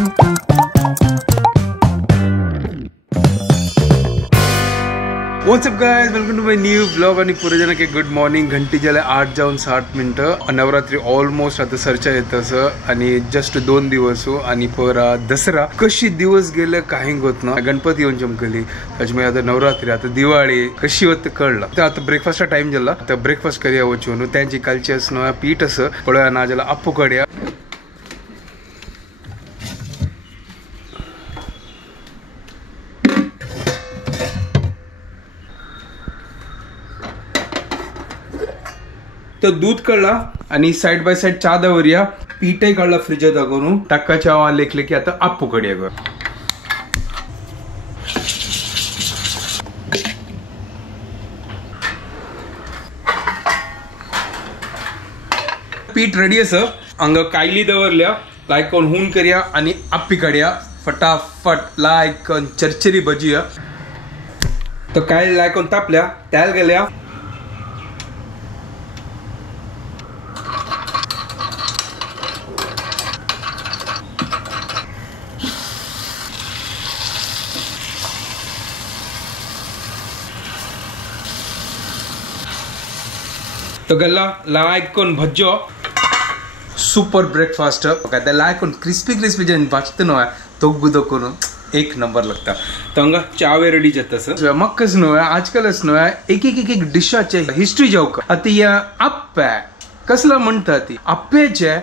What's up guys, welcome to my new vlog आणि पुरे जण के गुड मॉर्निंग. घंटी झाले 8:60 नवरात्री ऑलमोस्ट आता सरच्या येतसं आणि जस्ट 2 दिवस आणि पर दसरा कशी दिवस गेले काही होत ना. गणपती येऊन चमकली त्याच्यामुळे आता नवरात्री आता दिवाळी कशी होत कळलं. तर आता ब्रेकफास्टचा टाइम झाला. तर ब्रेकफास्ट करूया वचून त्यांची कालची असणं पीठ असं पळया नाजला अप्पू कड्या. तो दूध काढला आणि साइड बाय साइड चहा दवरिया. पीठही काढला फ्रीजात अगोनू टाका चहा लेखले की आता अप्पू कड्या ग. पीठ रेडी असं अंग कायली दवरल्या लायक हून करूया आणि अप्पी काढूया फटाफट लायक चरचरी भजिया. तो काय लायक तापल्या त्याला गेल्या तो गल्ला लायकोन भज्जो सुपर ब्रेकफास्ट काय लायकोन क्रिस्पी क्रिस्पी जे वाचत नो तो गुदो कोण एक नंबर लगता. तो हंगा चावे रेडी जातस मग कस नो आजकालच नो एक एक एक डिशाचे हिस्ट्री जाऊ का. आता या अप्पे कसला म्हणता ती अप्पेचे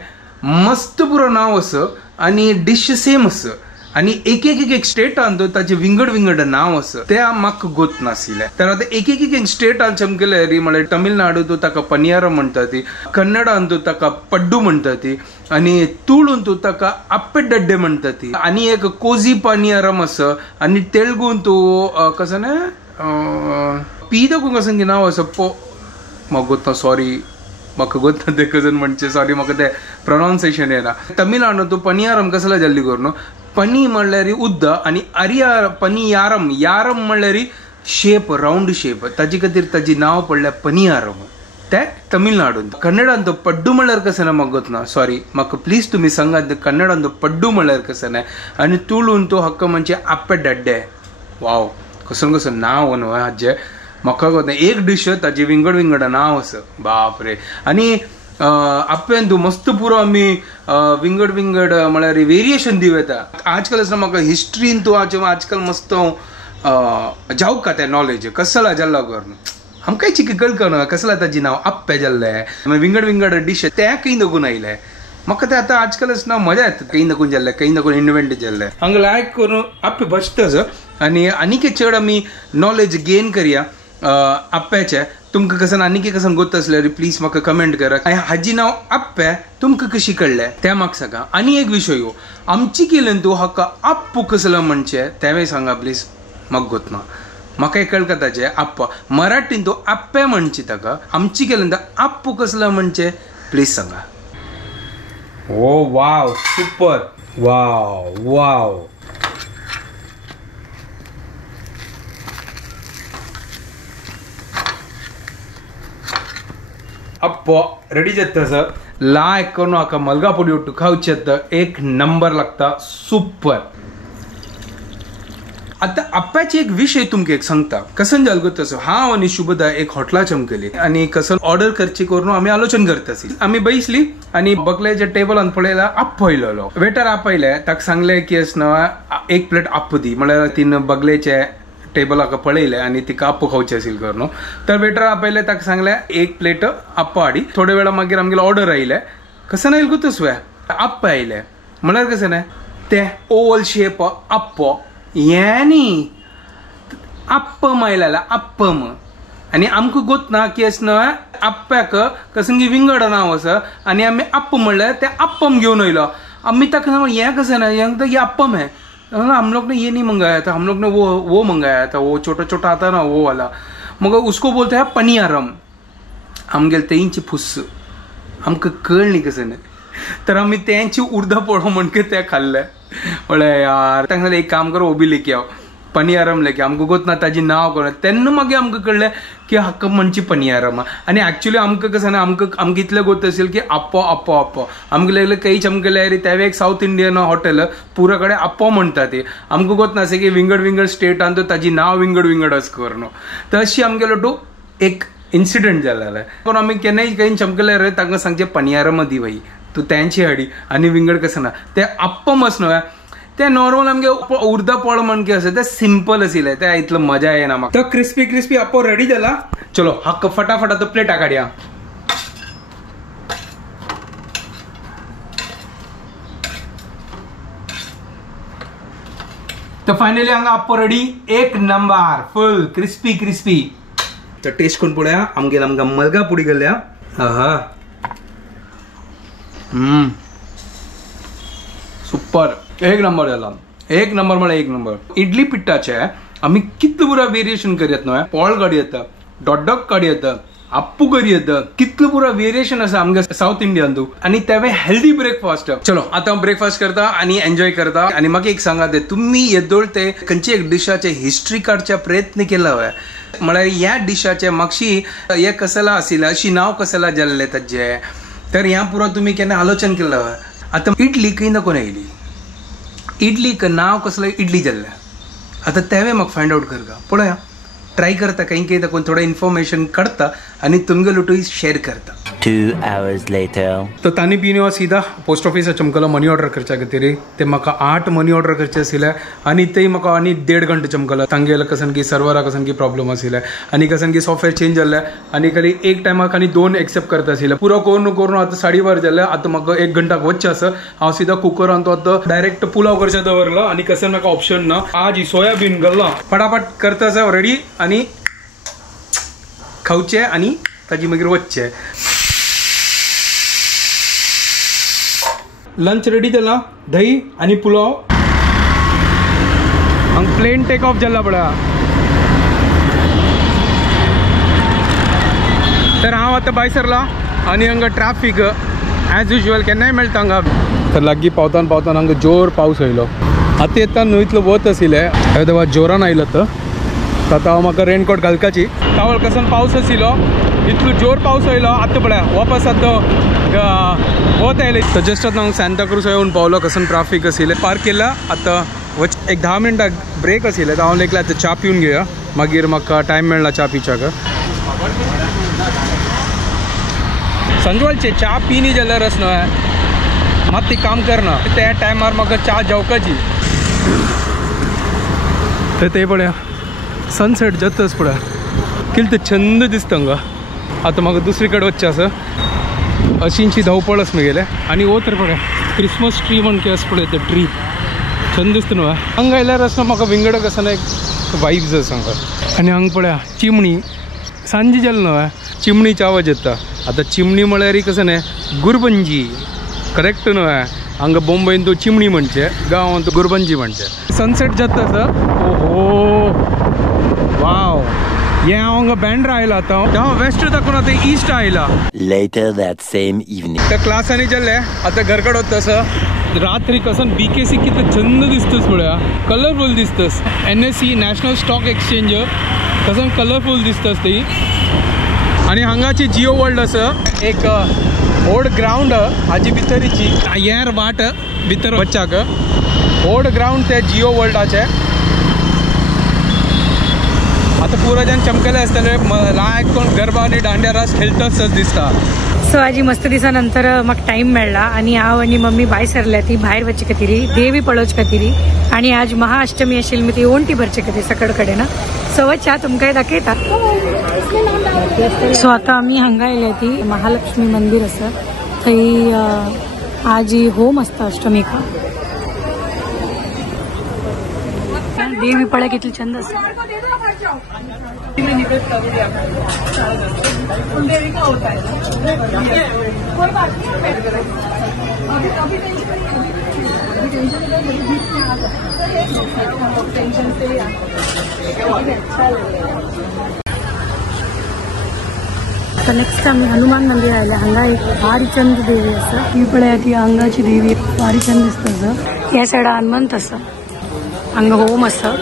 मस्त पुरो नाव असं आणि डिश सेम असं आणि एक एक एक स्टेट आणतो त्याचे विंगड विंगड नाव असं ते म्हाका गोत नाशिले. तर आता एक एक एक स्टेट आल चमकेले री म्हळ्यार तमिळनाडू तो ताका पनियारम म्हणटा ती, कन्नड तो ताका पड्डू म्हणटा ती आणि तुळून तो ताका अप्पेडड्डे म्हणटा ती आणि एक कोजी पनियारम असं आणि तेलुगून तो कसं ना पीदकू कसं की नाव असं पो म्हाका गोत ना सॉरी म्हाका गोत ना ते कजन म्हणचे सॉरी म्हाका ते प्रोनाउन्सिएशन येना. तमिळनाडू तो पनियारम कसला जल्दी करून पनी म्हणल्यारी उद्द आणि अरिया पनियारम यारम म्हणल्यारी शेप राऊंड शेप ताजी खातीर ताजी नाव पडल्या पनियारम ते तमिळनाडून. कन्नडान तो पड्डू म्हणल्यार कसं ना म्हाका गोत ना सॉरी म्हाका प्लीज तुम्ही सांगात कन्नडान तो पड्डू म्हणल्यार कसं ना आणि तुळून तो हक्क म्हणजे अप्पेडड्डे. वाव कसं कसं नाव न्हू हाजे म्हाका गोत ना एक डिश ताजी विंगड विंगड नाव असं बाप रे. आणि अप्पेन तू मस्त पुरो आम्ही विंगड विंगड म्हळ्यार वेरिएशन दिव येता. आजकाल असं म्हाका हिस्ट्रीन तू आजकाल मस्त जाऊ का त्या नॉलेज कसला जाल्ला करून आमकां चिकी कळकन कसला ताजी नाव अप्पे जाल्ले विंगड विंगड डिश ते काही नकून आयले म्हाका ते आता आजकालच ना मजा येता काही नकून जाल्ले काही नकून इन्व्हेंट जाल्ले हांगा लायक करून अप्पे भजतच. आणि आनीक चड आमी नॉलेज गेन करया अप्प्याचे. तुमकां कसं आनीक कसं गोत असल्यार प्लीज म्हाका कमेंट करा. हाजी नाव अप्पे तुमकां कशी कळले ते म्हाका सांगा. आनी एक विशय हो आमची केल्यान तू हाका अप्पू कसलो म्हणचे तेवूय सांगा प्लीज म्हाका गोत ना. म्हाका कळका ताचे अप्पा मराठीन तो अप्पे म्हणची ताका आमची केल्यान अप्पू कसलो म्हणचे प्लीज सांगा. Oh wow super wow wow. अप्पो रेडी जाता सर लायक करून हाका मलगा पोडी उठू खावचे एक नंबर लागता सुपर. आता अप्प्याची एक विषय तुमका एक सांगता कसन जालगो तसं हांव आणि शुभदा एक हॉटेला चमकेली आणि कसन ऑर्डर करची करून आम्ही आलोचना करतासी. आम्ही बैसली आणि बगलेच्या टेबलान पळयला अप्पो आयलो. वेटर आपयले ताका सांगले की असं एक प्लेट अप्पो दी म्हळ्यार तीन बगलेचे टेबल हाका पळयले आणि तिका अप्पो खावचे आशिल्ले करून. तर वेटर आपयले ताका सांगले एक प्लेट अप्पो हाडी. थोडे वेळा मागीर आमगेलो ऑर्डर आयले कसं आयले गुतूस वे अप्पो आयले म्हळ्यार कसं ना ते ओवल शेप अप्पो यानी अप्पम आयला अप्पम आणि आमकां गोत ना की असं अप्प्याक कसं विंगड नाव असं आणि आम्ही अप्पम म्हणल्यार ते अप्पम घेऊन आयलो. आम्ही ताका सांगू हें कसं ना ये अप्पम है हम लोग ने ये नहीं मंगाया था हम लोग ने वो मंगाया था वो छोटा छोटा आता ना वो वाला. मग उसको बोलते हैं पनियारम. हम गेल तेंची फुस आमकां कळली कसं नाही. तर आम्ही त्यांची उर्धा पळो म्हणके ते खाल्ले. म्हळ्यार यार तांकां एक काम करो वो भी लेके आओ. पनियारम लेके आमकां गोत ना ताजी नांव कोण तेन्ना मागीर आमकां कळलें की हाका म्हणची पनियारम आनी एक्चुअली आमकां कसं ना आमकां इतलें गोत आशिल्लें की अप्पो अप्पो अप्पो आमकां लागलें कई चमकले रे तेवे एक साऊथ इंडियन हॉटेल पुरा कडेन अप्पो म्हणटा ती आमकां गोत नासलें की विंगड स्टेटान तो ताजी नांव विंगड अस कर न्हू तर अशी आमगेलो टू एक इन्सिडंट जालेलो पूण आमी केन्नाय काही चमकले रे तांकां सांगचे पनियारम दी भाई तू त्यांची हाडी आनी विंगड कसं ना ते अप्पम मस न्हू ते नॉर्मल आमगे उर्दा पोळ म्हण की आसा ते सिंपल आशिल्ले ते इतलो मजा येना म्हाका तो क्रिस्पी अप्पो रेडी जाला चलो हाक फटाफट आतां प्लेटा काडया तो फायनली हांगा अप्पो रेडी एक नंबर फुल क्रिस्पी तर टेस्ट करून पळया आमका मलगा पुडी गेल्या आहा सुपर एक नंबर जाला एक नंबर म्हळ्यार एक नंबर इडली पिठ्ठाचे आमी कितले पुरा वेरिएशन करयत न्हू पोळ काडी येता डॉट काडी येता अप्पू करी येता कितले पुरा वेरिएशन आसा आमगे साऊथ इंडियन तू आणि तेवे हेल्दी ब्रेकफास्ट चलो आता ब्रेकफास्ट करता आणि एन्जॉय करता आणि म्हाका एक सांगा ते तुम्ही येदोळते खंयचे एक डिशाचे हिस्ट्री काडचे प्रयत्न केला हय म्हळ्यार ह्या डिशाचे मागशी हे कसला आशिल्लें अशी नांव कसला जाल्ले ताजे तर ह्या पुरो तुम्ही केन्ना आलोचन केलं हय आता इडली खंय ना कोण येयली इडलीक नाव कसलं इडली जाल्लें आता तेवे म्हाका फायंड आउट करता पळया ट्राय करता काही कोण थोडं इन्फॉर्मेशन काढता आणि तुमगे लुटू शेअर करता 2 hours later तो तानी पिनो सीधा पोस्ट ऑफिस चमकलो मनी ऑर्डर करच्या खातीर ते म्हाका 8 मनी ऑर्डर करचे आशिल्ले आनी तेय म्हाका आनी 1.5 घंटे चमकलो तांगेलो कसन की सर्वरा कसन की प्रॉब्लम आशिल्ले आनी कसन की सॉफ्टवेअर चेंज जाल्ले आनी खाली एक टायमाक आनी 2 एक्सेप्ट करता आशिल्ले पुरो करून आतां 12:30 जाले आतां म्हाका 1 घंटाक वचचे आसा हांव सीधा कुकरान तो आतां डायरेक्ट पुलाव करचे दवरलो आनी कसन म्हाका ऑप्शन ना आज ही सोयाबीन घालला फटाफट करता आसा रेडी आनी खावचे आनी ताजी मागीर वचचे लंच रेडी जाला दही आणि पुलाव हांग प्लेन टेक ऑफ जाला पळय तर हांव आतां भायर सरला आनी हांगा ट्रॅफिक ॲज युजल केन्नाय मेळटा हांगा तर लागीं पावतान हांगा जोर पावस आयलो आतां येता न्हू इतलो वत आशिल्ले तेवा जोरान आयलो तर आतां हांव म्हाका रेनकोट घालपाची टावल कसन पावस आशिल्लो इतलो जोर पावस आयलो आतां पळय वापस आतां वत आयले तर जस्ट आतां हांव सांताक्रूज येवन पावलो कसन ट्रॅफिक आशिल्लें पार्क केला आतां एक 10 मिनटां ब्रेक आशिल्लें तर हांव लेगीत आतां च्या पिवन घेया मागीर म्हाका टायम मेळना च्या पिवच्याक संजवालचे च्या पिनी जाल्यार रस न्हय मात ती काम करना त्या टायमार म्हाका च्या जेवपाची तर ते पळया सनसेट जाताच पळय कितलें तें छंद दिसता हांगा आतां म्हाका दुसरे कडेन वचचें आसा अशींची धांवपळ आसा म्हगेलें आनी हो तर पळय क्रिसमस ट्री म्हण की आसा पळय ते ट्री छंद दिसता न्हू हांगा आयल्यार आसता म्हाका विंगडक आसना एक वायब्स आसा हांगा आनी हांगा पळया चिमणी सांजे जालें न्हू चिमणीची आवाज येता आतां चिमणी म्हळ्यार एक आसा न्हय गुरबंजी करेक्ट न्हू हांगा मुंबईन तो चिमणी म्हणचे गांवांत तो गुरबंजी म्हणचे सनसेट जाता आसा ओहो वाव ये हांगा बँड्रा आयला आतां हांव वेस्ट दाखोवन आतां ईस्ट आयला later that same evening त्या क्लासांनी जाल्ले आतां घर कडेन वता आसा रात्री कसन BKC कितलो छंद दिसतास पळया कलरफुल दिसतास NSE नॅशनल स्टॉक एक्सचेंज कसन कलरफुल दिसतास ती आनी हांगाची जिओ वर्ल्ड आसा एक ओल्ड ग्राउंड हाजी भितरीची हेर वाट भितर वचच्याक ओल्ड ग्राउंड ते जिओ वर्ल्डाचे आता पुरा जन चमकले आसतले लायक कोण गरबा आणि दांडिया रास खेळटाच दिसता सो आज मस्त दिसानंतर म्हाका टाइम मेळ्ळा आनी हांव आनी मम्मी भायर सरल्या ती भायर वचचे खातीर देवी पळोवचे खातीर आनी आज महाअष्टमी आशिल्ली मी ती ओंटी भरचे खातीर सकड कडेन सो वचया तुमकां दाखयता सो आता आमी हांगा आयल्या ती महालक्ष्मी मंदिर आसा थंय आज ही होम आसता अष्टमीक देवी पळय कितली छंद आसा नेक्स्ट आम्ही हनुमान मंदिर आयल्या हांगा एक वारीचंद देवी आसा ही पळया ती हांगाची देवी वारीचंद दिसता ह्या सायडा हनुमंत आसा हांगा होम आसा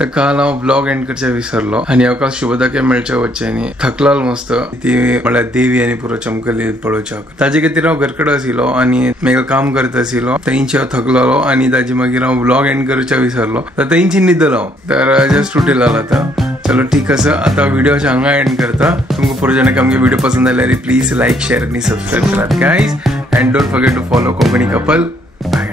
तर काल हांव ब्लॉग एंड करचे विसरलो आणि हाका शुभदाके मेळचे वच्चेनी थकलालो मस्त ती म्हळ्यार देवी आनी पुरो चमकली पळोवच्याक ताजे खातीर हांव घरकडे आशिल्लो आनी मागीर काम करता आशिल्लो थंयची हांव थकलोलो आनी ताजे मागीर हांव ब्लॉग एंड करचे विसरलो तर थंयची न्हिदलो हांव तर जस्ट उठिल्लो आतां चलो ठीक आसा आता वीडियो हांगा एंड करता तुमकां पुरो जाणांक आमगे वीडियो पसंद आयल्यार प्लीज लायक शेअर आनी सबस्क्राईब करात guys and don't forget to follow Konkani couple bye.